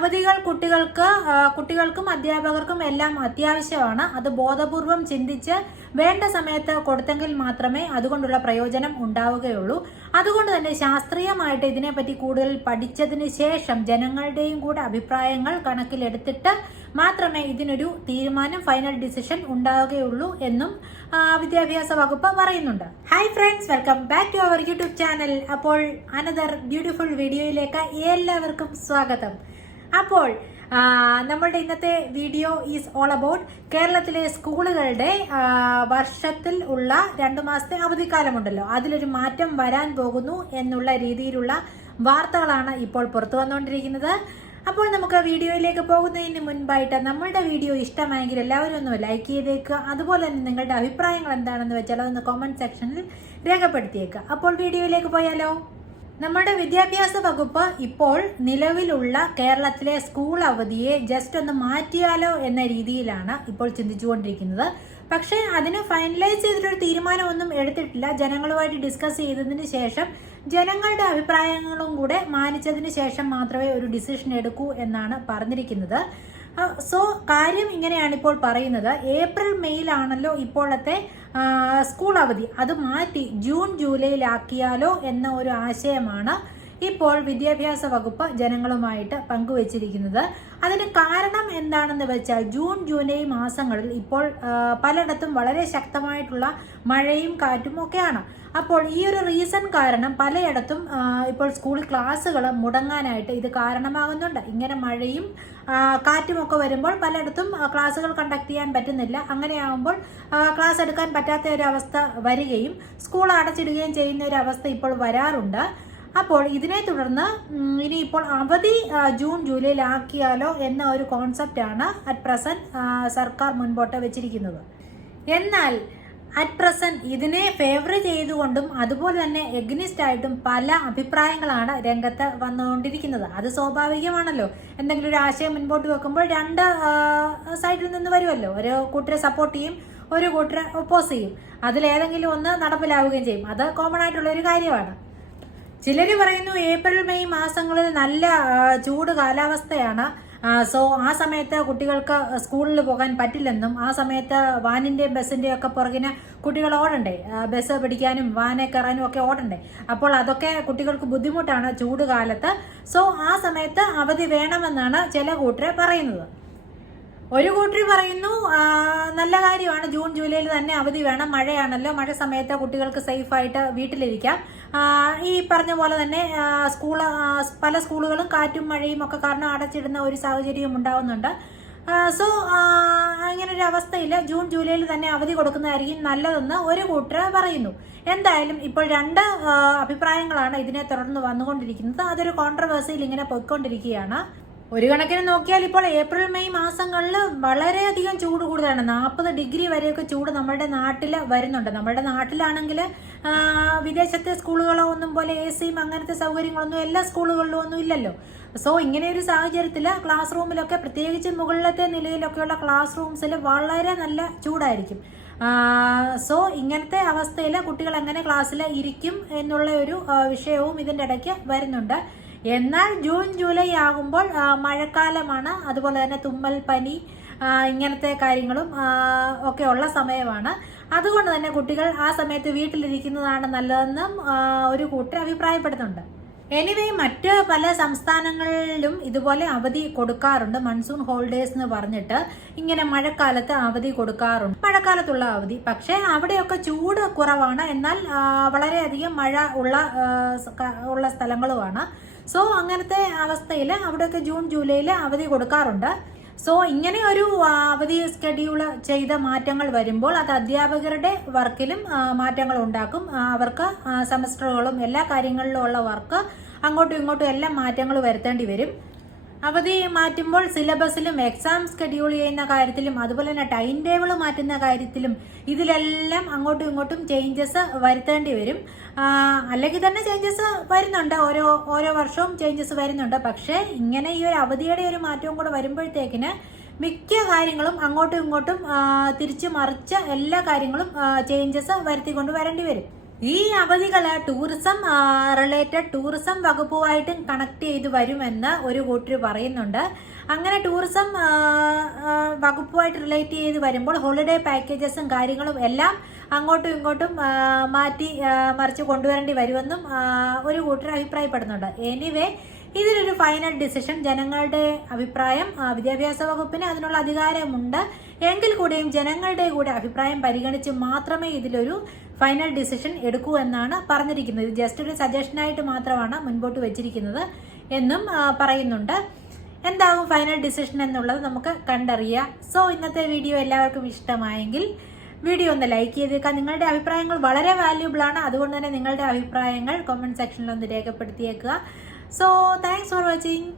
അവധികൾ കുട്ടികൾക്കും അധ്യാപകർക്കും എല്ലാം അത്യാവശ്യമാണ്. അത് ബോധപൂർവം ചിന്തിച്ച് വേണ്ട സമയത്ത് കൊടുത്തെങ്കിൽ മാത്രമേ അതുകൊണ്ടുള്ള പ്രയോജനം ഉണ്ടാവുകയുള്ളൂ. അതുകൊണ്ട് തന്നെ ശാസ്ത്രീയമായിട്ട് ഇതിനെപ്പറ്റി കൂടുതൽ പഠിച്ചതിന് ശേഷം ജനങ്ങളുടെയും കൂടെ അഭിപ്രായങ്ങൾ കണക്കിലെടുത്തിട്ട് മാത്രമേ ഇതിനൊരു തീരുമാനം, ഫൈനൽ ഡിസിഷൻ ഉണ്ടാവുകയുള്ളൂ എന്നും വിദ്യാഭ്യാസ വകുപ്പ് പറയുന്നുണ്ട്. Hi friends, welcome back to our YouTube channel. അപ്പോൾ അനദർ ബ്യൂട്ടിഫുൾ വീഡിയോയിലേക്ക് എല്ലാവർക്കും സ്വാഗതം. അപ്പോൾ നമ്മളുടെ ഇന്നത്തെ വീഡിയോ ഈസ് ഓൾ അബൌട്ട് കേരളത്തിലെ സ്കൂളുകളുടെ വർഷത്തിൽ ഉള്ള 2 മാസത്തെ അവധിക്കാലമുണ്ടല്ലോ, അതിലൊരു മാറ്റം വരാൻ പോകുന്നു എന്നുള്ള രീതിയിലുള്ള വാർത്തകളാണ് ഇപ്പോൾ പുറത്തു വന്നുകൊണ്ടിരിക്കുന്നത്. അപ്പോൾ നമുക്ക് വീഡിയോയിലേക്ക് പോകുന്നതിന് മുൻപായിട്ട് നമ്മളുടെ വീഡിയോ ഇഷ്ടമായെങ്കിൽ എല്ലാവരും ഒന്ന് ലൈക്ക് ചെയ്തേക്കുക. അതുപോലെ തന്നെ നിങ്ങളുടെ അഭിപ്രായങ്ങൾ എന്താണെന്ന് വെച്ചാൽ അതൊന്ന് കമന്റ് സെക്ഷനിൽ രേഖപ്പെടുത്തിയേക്കുക. അപ്പോൾ വീഡിയോയിലേക്ക് പോയാലോ. നമ്മുടെ വിദ്യാഭ്യാസ വകുപ്പ് ഇപ്പോൾ നിലവിലുള്ള കേരളത്തിലെ സ്കൂൾ അവധിയെ ജസ്റ്റ് ഒന്ന് മാറ്റിയാലോ എന്ന രീതിയിലാണ് ഇപ്പോൾ ചിന്തിച്ചുകൊണ്ടിരിക്കുന്നത്. പക്ഷേ അതിന് ഫൈനലൈസ് ചെയ്തിട്ടൊരു തീരുമാനമൊന്നും എടുത്തിട്ടില്ല. ജനങ്ങളുമായിട്ട് ഡിസ്കസ് ചെയ്തതിന് ശേഷം ജനങ്ങളുടെ അഭിപ്രായങ്ങളും കൂടെ മാനിച്ചതിന് ശേഷം മാത്രമേ ഒരു ഡിസിഷൻ എടുക്കൂ എന്നാണ് പറഞ്ഞിരിക്കുന്നത്. സോ കാര്യം ഇങ്ങനെയാണ് ഇപ്പോൾ പറയുന്നത്. ഏപ്രിൽ മെയ്യിലാണല്ലോ ഇപ്പോഴത്തെ സ്കൂൾ അവധി, അത് മാറ്റി ജൂൺ ജൂലൈയിലാക്കിയാലോ എന്ന ഒരു ആശയമാണ് ഇപ്പോൾ വിദ്യാഭ്യാസ വകുപ്പ് ജനങ്ങളുമായിട്ട് പങ്കുവച്ചിരിക്കുന്നത്. അതിന് കാരണം എന്താണെന്ന് വെച്ചാൽ ജൂൺ ജൂലൈ മാസങ്ങളിൽ ഇപ്പോൾ പലയിടത്തും വളരെ ശക്തമായിട്ടുള്ള മഴയും കാറ്റും ഒക്കെയാണ്. അപ്പോൾ ഈ ഒരു റീസൺ കാരണം പലയിടത്തും ഇപ്പോൾ സ്കൂൾ ക്ലാസ്സുകൾ മുടങ്ങാനായിട്ട് ഇത് കാരണമാകുന്നുണ്ട്. ഇങ്ങനെ മഴയും കാറ്റും ഒക്കെ വരുമ്പോൾ പലയിടത്തും ക്ലാസ്സുകൾ കണ്ടക്ട് ചെയ്യാൻ പറ്റുന്നില്ല. അങ്ങനെയാകുമ്പോൾ ക്ലാസ് എടുക്കാൻ പറ്റാത്ത ഒരു അവസ്ഥ വരികയും സ്കൂൾ അടച്ചിടുകയും ചെയ്യുന്ന ഒരു അവസ്ഥ ഇപ്പോൾ വരാറുണ്ട്. അപ്പോൾ ഇതിനെ തുടർന്ന് ഇനിയിപ്പോൾ അവധി ജൂൺ ജൂലൈയിലാക്കിയാലോ എന്ന ഒരു കോൺസെപ്റ്റാണ് അറ്റ് പ്രസന്റ് സർക്കാർ മുൻപോട്ട് വെച്ചിരിക്കുന്നത്. എന്നാൽ അറ്റ് പ്രസന്റ് ഇതിനെ ഫേവർ ചെയ്തുകൊണ്ടും അതുപോലെ തന്നെ എഗ്നിസ്റ്റ് ആയിട്ടും പല അഭിപ്രായങ്ങളാണ് രംഗത്ത് വന്നുകൊണ്ടിരിക്കുന്നത്. അത് സ്വാഭാവികമാണല്ലോ. എന്തെങ്കിലും ഒരു ആശയം മുൻപോട്ട് വെക്കുമ്പോൾ 2 സൈഡിൽ നിന്ന് വരുമല്ലോ. ഒരു കൂട്ടരെ സപ്പോർട്ട് ചെയ്യും, ഒരു കൂട്ടരെ ഒപ്പോസ് ചെയ്യും. അതിലേതെങ്കിലും ഒന്ന് നടപ്പിലാവുകയും ചെയ്യും. അത് കോമൺ ആയിട്ടുള്ള ഒരു കാര്യമാണ്. ചിലർ പറയുന്നു ഏപ്രിൽ മെയ് മാസങ്ങളിൽ നല്ല ചൂട് കാലാവസ്ഥയാണ്, സോ ആ സമയത്ത് കുട്ടികൾക്ക് സ്കൂളിൽ പോകാൻ പറ്റില്ലെന്നും ആ സമയത്ത് വാനിൻ്റെയും ബസ്സിൻ്റെയും ഒക്കെ പുറകിന് കുട്ടികൾ ഓടണ്ടേ, ബസ് പിടിക്കാനും വാനെ കയറാനും ഒക്കെ ഓടണ്ടേ. അപ്പോൾ അതൊക്കെ കുട്ടികൾക്ക് ബുദ്ധിമുട്ടാണ് ചൂട് കാലത്ത്. സോ ആ സമയത്ത് അവധി വേണമെന്നാണ് ചില കൂട്ടർ പറയുന്നത്. ഒരു കൂട്ടർ പറയുന്നു നല്ല കാര്യമാണ്, ജൂൺ ജൂലൈയിൽ തന്നെ അവധി വേണം, മഴയാണല്ലോ, മഴ സമയത്ത് കുട്ടികൾക്ക് സേഫായിട്ട് വീട്ടിലിരിക്കാം. ഈ പറഞ്ഞ പോലെ തന്നെ പല സ്കൂളുകളും കാറ്റും മഴയും ഒക്കെ കാരണം അടച്ചിടുന്ന ഒരു സാഹചര്യം ഉണ്ടാവുന്നുണ്ട്. സോ ഇങ്ങനൊരു അവസ്ഥയിൽ ജൂൺ ജൂലൈയിൽ തന്നെ അവധി കൊടുക്കുന്നതായിരിക്കും നല്ലതെന്ന് ഒരു കൂട്ടർ പറയുന്നു. എന്തായാലും ഇപ്പോൾ 2 അഭിപ്രായങ്ങളാണ് ഇതിനെ തുടർന്ന് വന്നുകൊണ്ടിരിക്കുന്നത്. അതൊരു കോൺട്രവേഴ്സിയിൽ ഇങ്ങനെ പോയിക്കൊണ്ടിരിക്കുകയാണ്. ഒരു കണക്കിന് നോക്കിയാൽ ഇപ്പോൾ ഏപ്രിൽ മെയ് മാസങ്ങളിൽ വളരെയധികം ചൂട് കൂടുതലാണ്. 40 ഡിഗ്രി വരെയൊക്കെ ചൂട് നമ്മുടെ നാട്ടിൽ വരുന്നുണ്ട്. നമ്മുടെ നാട്ടിലാണെങ്കിൽ വിദേശത്തെ സ്കൂളുകളോ ഒന്നും പോലെ AC അങ്ങനത്തെ സൗകര്യങ്ങളൊന്നും എല്ലാ സ്കൂളുകളിലും ഒന്നും ഇല്ലല്ലോ. സോ ഇങ്ങനെ ഒരു സാഹചര്യത്തിൽ ക്ലാസ് റൂമിലൊക്കെ, പ്രത്യേകിച്ച് മുകളിലത്തെ നിലയിലൊക്കെയുള്ള ക്ലാസ് റൂംസിൽ വളരെ നല്ല ചൂടായിരിക്കും. സോ ഇങ്ങനത്തെ അവസ്ഥയിൽ കുട്ടികൾ എങ്ങനെ ക്ലാസ്സിൽ ഇരിക്കും എന്നുള്ള ഒരു വിഷയവും ഇതിൻ്റെ ഇടയ്ക്ക് വരുന്നുണ്ട്. എന്നാൽ ജൂൺ ജൂലൈ ആകുമ്പോൾ മഴക്കാലമാണ്, അതുപോലെ തന്നെ തുമ്മൽ, പനി ഇങ്ങനത്തെ കാര്യങ്ങളും ഒക്കെ ഉള്ള സമയമാണ്. അതുകൊണ്ട് തന്നെ കുട്ടികൾ ആ സമയത്ത് വീട്ടിലിരിക്കുന്നതാണ് നല്ലതെന്നും ഒരു കൂട്ടർ അഭിപ്രായപ്പെടുന്നുണ്ട്. എനിവേ മറ്റ് പല സംസ്ഥാനങ്ങളിലും ഇതുപോലെ അവധി കൊടുക്കാറുണ്ട്. മൺസൂൺ ഹോളിഡേയ്സ് എന്ന് പറഞ്ഞിട്ട് ഇങ്ങനെ മഴക്കാലത്ത് അവധി കൊടുക്കാറുണ്ട്, മഴക്കാലത്തുള്ള അവധി. പക്ഷേ അവിടെയൊക്കെ ചൂട് കുറവാണ്, എന്നാൽ വളരെയധികം മഴ ഉള്ള സ്ഥലങ്ങളുമാണ്. സോ അങ്ങനത്തെ അവസ്ഥയിൽ അവിടെയൊക്കെ ജൂൺ ജൂലൈയിൽ അവധി കൊടുക്കാറുണ്ട്. സോ ഇങ്ങനെ ഒരു അവധി സ്കെഡ്യൂൾ ചെയ്ത മാറ്റങ്ങൾ വരുമ്പോൾ അത് അധ്യാപകരുടെ വർക്കിലും മാറ്റങ്ങൾ ഉണ്ടാക്കും. അവർക്ക് സെമസ്റ്ററുകളും എല്ലാ കാര്യങ്ങളിലും ഉള്ള വർക്ക് അങ്ങോട്ടും ഇങ്ങോട്ടും എല്ലാം മാറ്റങ്ങൾ വരുത്തേണ്ടി വരും. അവധി മാറ്റുമ്പോൾ സിലബസിലും എക്സാം സ്കെഡ്യൂൾ ചെയ്യുന്ന കാര്യത്തിലും അതുപോലെ തന്നെ ടൈം ടേബിൾ മാറ്റുന്ന കാര്യത്തിലും ഇതിലെല്ലാം അങ്ങോട്ടും ഇങ്ങോട്ടും ചേഞ്ചസ് വരുത്തേണ്ടി വരും. അല്ലെങ്കിൽ തന്നെ ചേഞ്ചസ് വരുന്നുണ്ട്, ഓരോ വർഷവും ചേഞ്ചസ് വരുന്നുണ്ട്. പക്ഷേ ഇങ്ങനെ ഈ ഒരു അവധിയുടെ ഒരു മാറ്റവും കൂടെ വരുമ്പോഴത്തേക്കിന് മിക്ക കാര്യങ്ങളും അങ്ങോട്ടും ഇങ്ങോട്ടും തിരിച്ചു മറിച്ച് എല്ലാ കാര്യങ്ങളും ചേഞ്ചസ് വരുത്തിക്കൊണ്ട് വരേണ്ടി വരും. ഈ അവധികൾ ടൂറിസം റിലേറ്റഡ് ടൂറിസം വകുപ്പുമായിട്ടും കണക്ട് ചെയ്ത് വരുമെന്ന് ഒരു കൂട്ടർ പറയുന്നുണ്ട്. അങ്ങനെ ടൂറിസം വകുപ്പുമായിട്ട് റിലേറ്റ് ചെയ്ത് വരുമ്പോൾ ഹോളിഡേ പാക്കേജസും കാര്യങ്ങളും എല്ലാം അങ്ങോട്ടും ഇങ്ങോട്ടും മാറ്റി മറിച്ച് കൊണ്ടുവരേണ്ടി വരുമെന്നും ഒരു കൂട്ടർ അഭിപ്രായപ്പെടുന്നുണ്ട്. എനിവേ, ഇതിലൊരു ഫൈനൽ ഡിസിഷൻ ജനങ്ങളുടെ അഭിപ്രായം, വിദ്യാഭ്യാസ വകുപ്പിന് അതിനുള്ള അധികാരമുണ്ട്. എങ്കിൽ കൂടെയും ജനങ്ങളുടെ കൂടെ അഭിപ്രായം പരിഗണിച്ച് മാത്രമേ ഇതിലൊരു ഫൈനൽ ഡിസിഷൻ എടുക്കൂ എന്നാണ് പറഞ്ഞിരിക്കുന്നത്. ജസ്റ്റ് ഒരു സജഷനായിട്ട് മാത്രമാണ് മുൻപോട്ട് വെച്ചിരിക്കുന്നത് എന്നും പറയുന്നുണ്ട്. എന്താകും ഫൈനൽ ഡിസിഷൻ എന്നുള്ളത് നമുക്ക് കണ്ടറിയാം. സോ ഇന്നത്തെ വീഡിയോ എല്ലാവർക്കും ഇഷ്ടമായെങ്കിൽ വീഡിയോ ഒന്ന് ലൈക്ക് ചെയ്തേക്കാം. നിങ്ങളുടെ അഭിപ്രായങ്ങൾ വളരെ വാല്യൂബിൾ ആണ്. അതുകൊണ്ട് തന്നെ നിങ്ങളുടെ അഭിപ്രായങ്ങൾ കമന്റ് സെക്ഷനിൽ ഒന്ന് രേഖപ്പെടുത്തിയേക്കുക. So thanks for watching.